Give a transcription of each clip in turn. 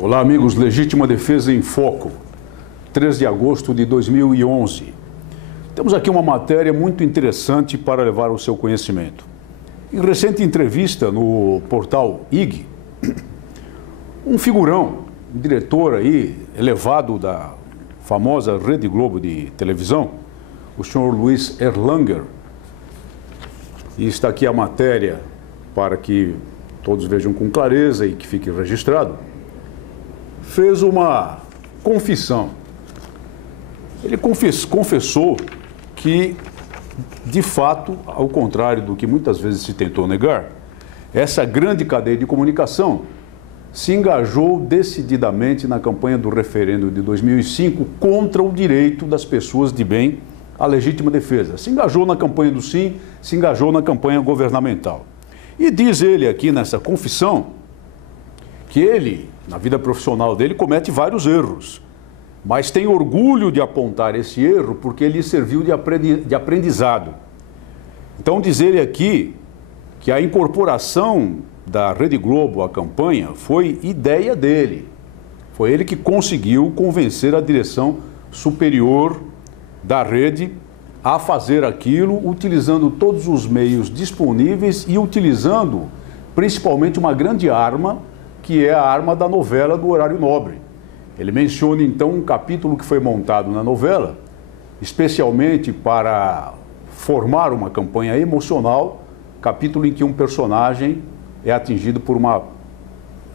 Olá, amigos. Legítima Defesa em Foco, 3 de agosto de 2011. Temos aqui uma matéria muito interessante para levar ao seu conhecimento. Em recente entrevista no portal IG, um figurão, um diretor aí elevado da famosa Rede Globo de televisão, o senhor Luiz Erlanger, e está aqui a matéria para que todos vejam com clareza e que fique registrado, fez uma confissão. Ele confessou que, de fato, ao contrário do que muitas vezes se tentou negar, essa grande cadeia de comunicação se engajou decididamente na campanha do referendo de 2005 contra o direito das pessoas de bem à legítima defesa. Se engajou na campanha do sim, se engajou na campanha governamental. E diz ele aqui nessa confissão que ele, na vida profissional dele, comete vários erros, mas tem orgulho de apontar esse erro porque ele serviu de aprendizado. Então diz ele aqui que a incorporação da Rede Globo à campanha foi ideia dele. Foi ele que conseguiu convencer a direção superior da rede a fazer aquilo, utilizando todos os meios disponíveis e utilizando principalmente uma grande arma, que é a arma da novela do horário nobre. Ele menciona então um capítulo que foi montado na novela, especialmente para formar uma campanha emocional, capítulo em que um personagem é atingido por uma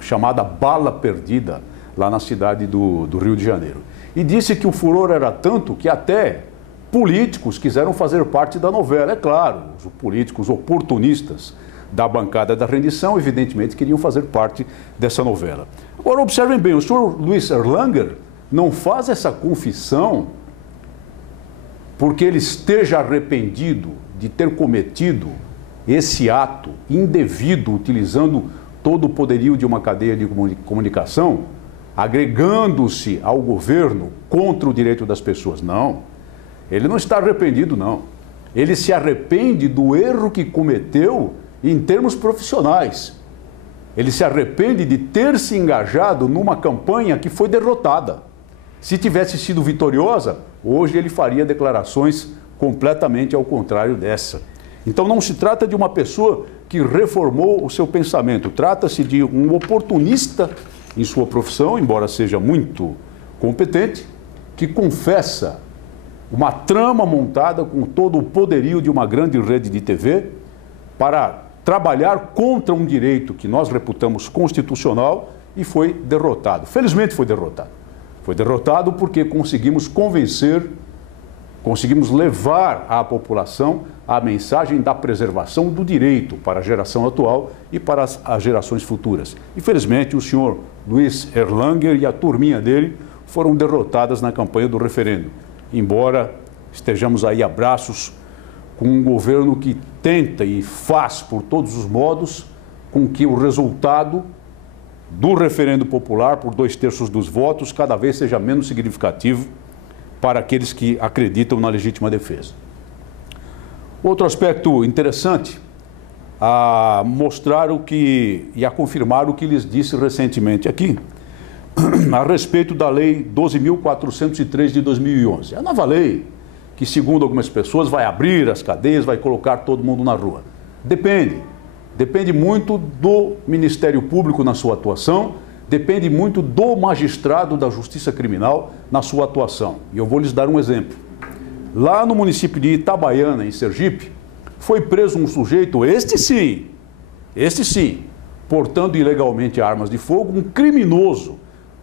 chamada bala perdida lá na cidade do Rio de Janeiro. E disse que o furor era tanto que até políticos quiseram fazer parte da novela. É claro, os políticos oportunistas da bancada da rendição, evidentemente, queriam fazer parte dessa novela. Agora, observem bem, o senhor Luiz Erlanger não faz essa confissão porque ele esteja arrependido de ter cometido esse ato indevido, utilizando todo o poderio de uma cadeia de comunicação, agregando-se ao governo contra o direito das pessoas. Não, ele não está arrependido, não. Ele se arrepende do erro que cometeu em termos profissionais. Ele se arrepende de ter se engajado numa campanha que foi derrotada. Se tivesse sido vitoriosa, hoje ele faria declarações completamente ao contrário dessa. Então não se trata de uma pessoa que reformou o seu pensamento, trata-se de um oportunista em sua profissão, embora seja muito competente, que confessa uma trama montada com todo o poderio de uma grande rede de TV para trabalhar contra um direito que nós reputamos constitucional e foi derrotado. Felizmente foi derrotado. Foi derrotado porque conseguimos convencer, conseguimos levar à população a mensagem da preservação do direito para a geração atual e para as gerações futuras. Infelizmente, o senhor Luiz Erlanger e a turminha dele foram derrotadas na campanha do referendo, embora estejamos aí a braços com um governo que tenta e faz por todos os modos com que o resultado do referendo popular, por 2/3 dos votos, cada vez seja menos significativo para aqueles que acreditam na legítima defesa. Outro aspecto interessante, a mostrar o que e a confirmar o que lhes disse recentemente aqui, a respeito da Lei 12.403 de 2011. A nova lei que, segundo algumas pessoas, vai abrir as cadeias, vai colocar todo mundo na rua. Depende muito do Ministério Público na sua atuação, depende muito do magistrado da Justiça Criminal na sua atuação. E eu vou lhes dar um exemplo. Lá no município de Itabaiana, em Sergipe, foi preso um sujeito, este sim, portando ilegalmente armas de fogo, um criminoso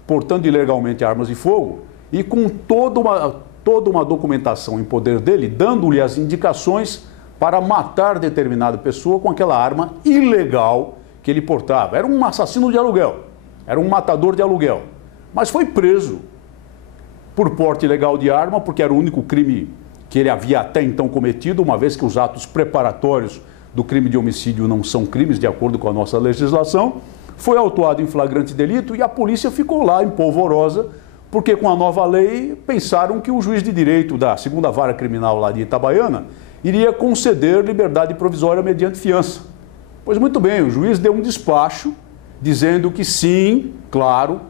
portando ilegalmente armas de fogo e com toda uma documentação em poder dele, dando-lhe as indicações para matar determinada pessoa com aquela arma ilegal que ele portava. Era um assassino de aluguel, era um matador de aluguel, mas foi preso por porte ilegal de arma, porque era o único crime que ele havia até então cometido, uma vez que os atos preparatórios do crime de homicídio não são crimes de acordo com a nossa legislação. Foi autuado em flagrante delito e a polícia ficou lá em polvorosa, porque com a nova lei pensaram que o juiz de direito da 2ª Vara Criminal lá de Itabaiana iria conceder liberdade provisória mediante fiança. Pois muito bem, o juiz deu um despacho dizendo que sim, claro,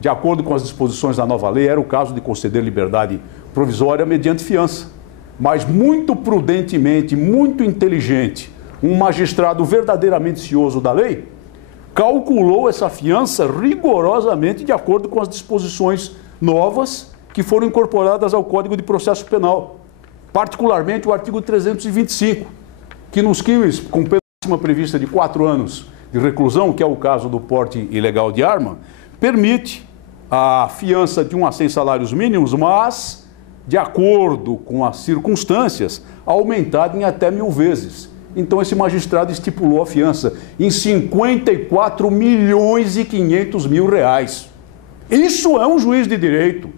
de acordo com as disposições da nova lei, era o caso de conceder liberdade provisória mediante fiança. Mas muito prudentemente, muito inteligente, um magistrado verdadeiramente cioso da lei, calculou essa fiança rigorosamente de acordo com as disposições novas que foram incorporadas ao Código de Processo Penal, particularmente o artigo 325, que nos crimes com pena máxima prevista de 4 anos de reclusão, que é o caso do porte ilegal de arma, permite a fiança de 1 a 100 salários mínimos, mas, de acordo com as circunstâncias, aumentada em até 1000 vezes. Então esse magistrado estipulou a fiança em 54 milhões e 500 mil reais. Isso é um juiz de direito.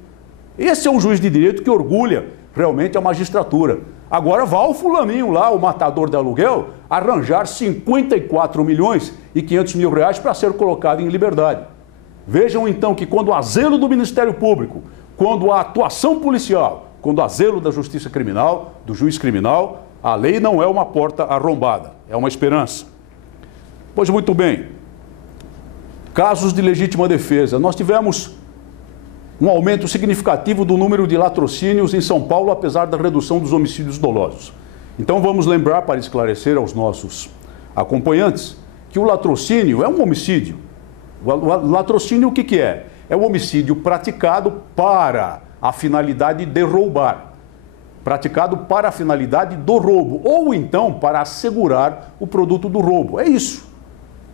Esse é um juiz de direito que orgulha realmente a magistratura. Agora vá o fulaninho lá, o matador de aluguel, arranjar 54 milhões e 500 mil reais para ser colocado em liberdade. Vejam então que quando há zelo do Ministério Público, quando há atuação policial, quando há zelo da justiça criminal, do juiz criminal, a lei não é uma porta arrombada, é uma esperança. Pois muito bem, casos de legítima defesa. Nós tivemos um aumento significativo do número de latrocínios em São Paulo, apesar da redução dos homicídios dolosos. Então vamos lembrar, para esclarecer aos nossos acompanhantes, que o latrocínio é um homicídio. O latrocínio o que é? É um homicídio praticado para a finalidade de roubar. Praticado para a finalidade do roubo, ou então para assegurar o produto do roubo. É isso.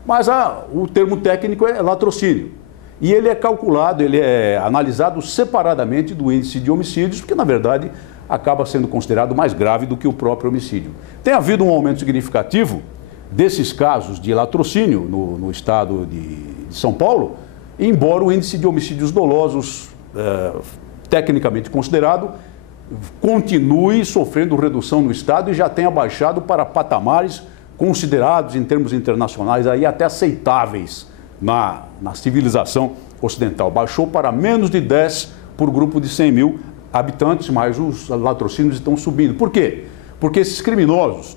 Mas o termo técnico é latrocínio. E ele é calculado, ele é analisado separadamente do índice de homicídios, porque, na verdade, acaba sendo considerado mais grave do que o próprio homicídio. Tem havido um aumento significativo desses casos de latrocínio no estado de São Paulo, embora o índice de homicídios dolosos, tecnicamente considerado, continue sofrendo redução no estado e já tenha baixado para patamares considerados em termos internacionais aí até aceitáveis na civilização ocidental. Baixou para menos de 10 por grupo de 100 mil habitantes, mas os latrocínios estão subindo. Por quê? Porque esses criminosos,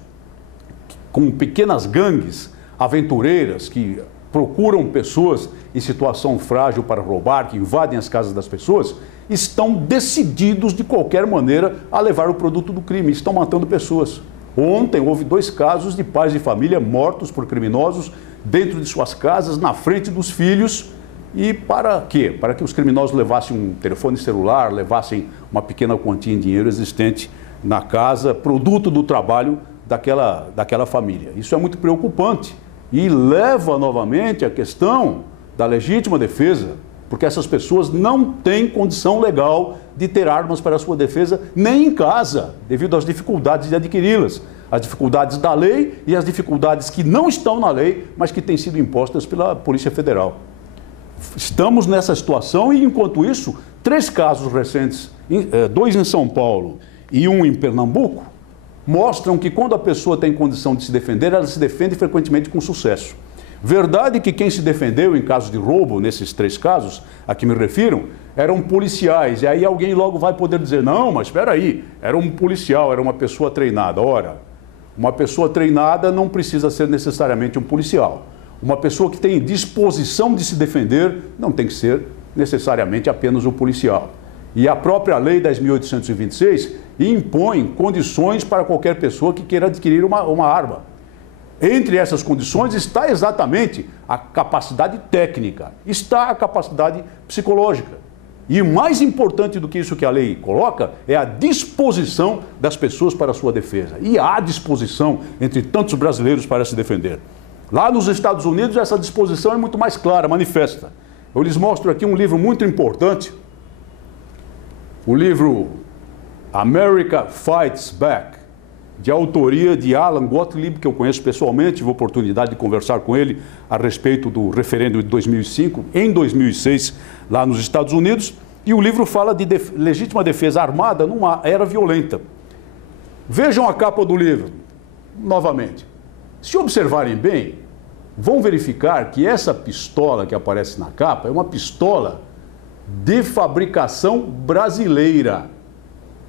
com pequenas gangues aventureiras que procuram pessoas em situação frágil para roubar, que invadem as casas das pessoas, estão decididos de qualquer maneira a levar o produto do crime, estão matando pessoas. Ontem houve 2 casos de pais de família mortos por criminosos dentro de suas casas, na frente dos filhos. E para quê? Para que os criminosos levassem um telefone celular, levassem uma pequena quantia em dinheiro existente na casa, produto do trabalho daquela família. Isso é muito preocupante e leva novamente à questão da legítima defesa, porque essas pessoas não têm condição legal de ter armas para a sua defesa, nem em casa, devido às dificuldades de adquiri-las, as dificuldades da lei e as dificuldades que não estão na lei, mas que têm sido impostas pela Polícia Federal. Estamos nessa situação e, enquanto isso, 3 casos recentes, 2 em São Paulo e 1 em Pernambuco, mostram que quando a pessoa tem condição de se defender, ela se defende frequentemente com sucesso. Verdade que quem se defendeu em caso de roubo, nesses 3 casos a que me refiro, eram policiais. E aí alguém logo vai poder dizer, não, mas espera aí, era um policial, era uma pessoa treinada. Ora, uma pessoa treinada não precisa ser necessariamente um policial. Uma pessoa que tem disposição de se defender não tem que ser necessariamente apenas um policial. E a própria Lei 10.826 impõe condições para qualquer pessoa que queira adquirir uma arma. Entre essas condições está exatamente a capacidade técnica, está a capacidade psicológica. E mais importante do que isso que a lei coloca é a disposição das pessoas para a sua defesa. E há disposição entre tantos brasileiros para se defender. Lá nos Estados Unidos essa disposição é muito mais clara, manifesta. Eu lhes mostro aqui um livro muito importante, o livro America Fights Back, de autoria de Alan Gottlieb, que eu conheço pessoalmente, tive a oportunidade de conversar com ele a respeito do referendo de 2005, em 2006, lá nos Estados Unidos, e o livro fala de legítima defesa armada numa era violenta. Vejam a capa do livro, novamente. Se observarem bem, vão verificar que essa pistola que aparece na capa é uma pistola de fabricação brasileira.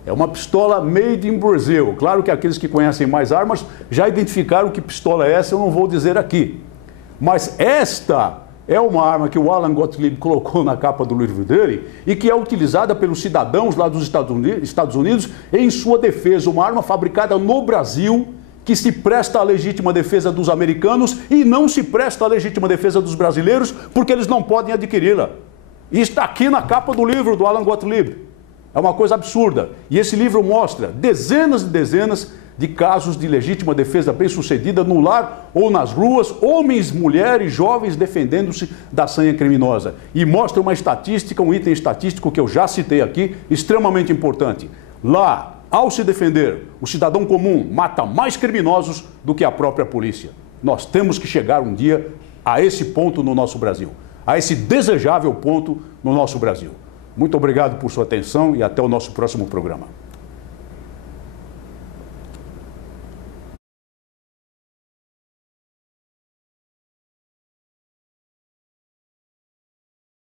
É uma pistola made in Brazil. Claro que aqueles que conhecem mais armas já identificaram que pistola é essa, eu não vou dizer aqui. Mas esta é uma arma que o Alan Gottlieb colocou na capa do livro dele e que é utilizada pelos cidadãos lá dos Estados Unidos em sua defesa. Uma arma fabricada no Brasil que se presta à legítima defesa dos americanos e não se presta à legítima defesa dos brasileiros porque eles não podem adquiri-la. E está aqui na capa do livro do Alan Gottlieb. É uma coisa absurda. E esse livro mostra dezenas e dezenas de casos de legítima defesa bem-sucedida no lar ou nas ruas, homens, mulheres, jovens defendendo-se da sanha criminosa. E mostra uma estatística, um item estatístico que eu já citei aqui, extremamente importante. Lá, ao se defender, o cidadão comum mata mais criminosos do que a própria polícia. Nós temos que chegar um dia a esse ponto no nosso Brasil, a esse desejável ponto no nosso Brasil. Muito obrigado por sua atenção e até o nosso próximo programa.